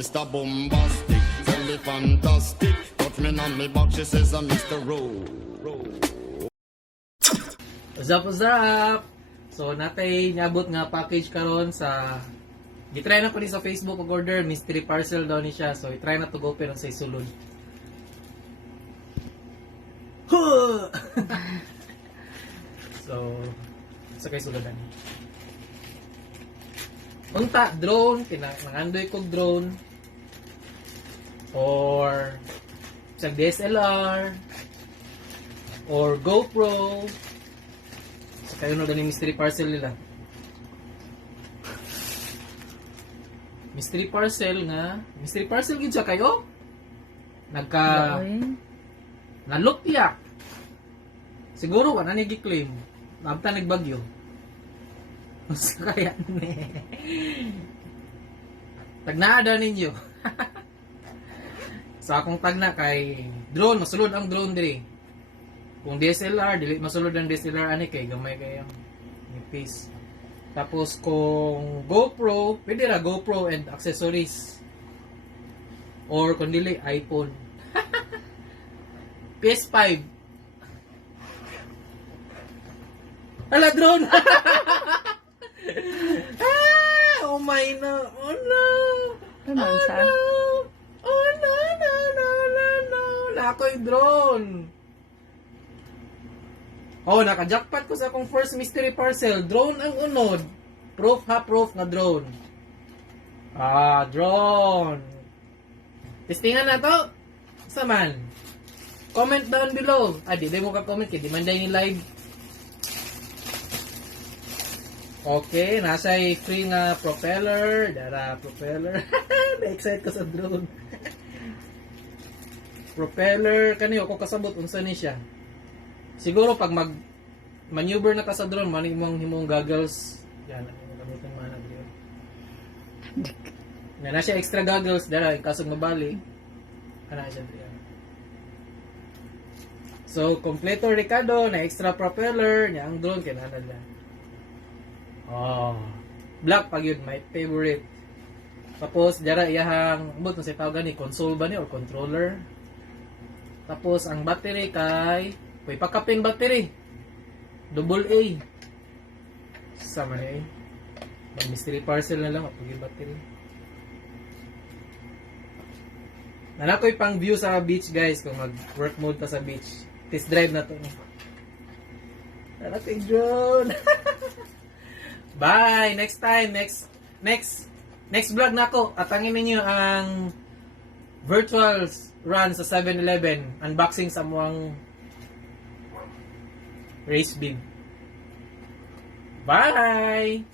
Mr. Bombastic, tell me fantastic. Touch me on me back, she says I'm Mr. What's up? So natay niabot nga package karon sa gitry na ko ni sa Facebook og order, mystery parcel daw ni siya. So i-try na to go pero sa isulod. So sa kay suludan. Unta drone, nangandoy kog drone or sa DSLR or GoPro. Kayo no ganing mystery parcel nila. Mystery parcel gid siya kayo. Nalupya. Siguro wala ni gi-claim. Nabta nagbagyo. Sa kaya ni. Tagnaada ninyo. Sa akong tagna kay drone, masulod ang drone diri. Kung DSLR, dili masulod ang DSLR ani kay gamay kayang nipis. Tapos kung GoPro, pwede ra GoPro and accessories. Or kung dili iPhone. PS5. Ala drone. Oh my no. Oh no. Ano sa? Oh no. Nakoy drone. Oh, naka-jackpot ko sa akong first mystery parcel. Drone ang unod. Proof na drone. Drone. Testingan na to. Saman. Comment down below. Di mo ka-comment kaya di man dahil ni live. Okay, nasa free nga propeller. Dara, propeller. Na-excite ko sa drone. Propeller. Kaniyo ko kasabot. Unsa ni siya? Siguro pag maneuver na ka sa drone, himong goggles. Yan, gamitin mo na dito. Na siya extra goggles, dara, kasog mabali. Kana siya dito. So, kompleto Ricardo, na extra propeller, niya ang drone, kinanad na. Black pag yun, my favorite. Tapos, dara, iyahang, abot na sa tawag ni, console ba ni, or controller. Tapos, ang battery kay, may pakaping battery. AA. Sama na mystery parcel na lang. Pag yung battery. Nanakoy pang view sa beach guys. Kung mag-work mode ta sa beach. Test drive na to. Nanakoy drone. Bye! Next time. Next vlog na ako. Atangin ninyo ang virtual run sa 7-Eleven. Unboxing sa muang race bib. Bye!